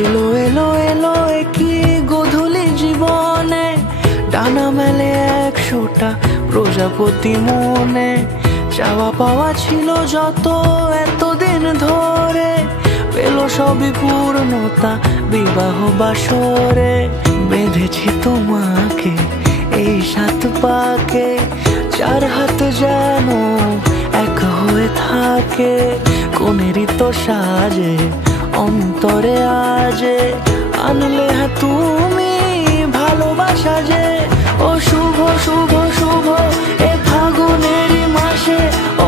এলো এলো এলো একই গোধূলি জীবনে, ডানা মেলে 100টা প্রজাপতি মনে। চাওয়া পাওয়া ছিল যত এতদিন ধরে, পেল সবই পূর্ণতা বিবাহ বাসরে। বেঁধেছি তোমাকে এই 7 পাকে, 4 হাত যেন এক হয়ে থাকে। কোনেরই তো সাজে অন্তরে আজে, আনলে হ্যাঁ তুমি ভালোবাসা যে। ও শুভ শুভ শুভ এ ফাগুনেরই মাসে, ও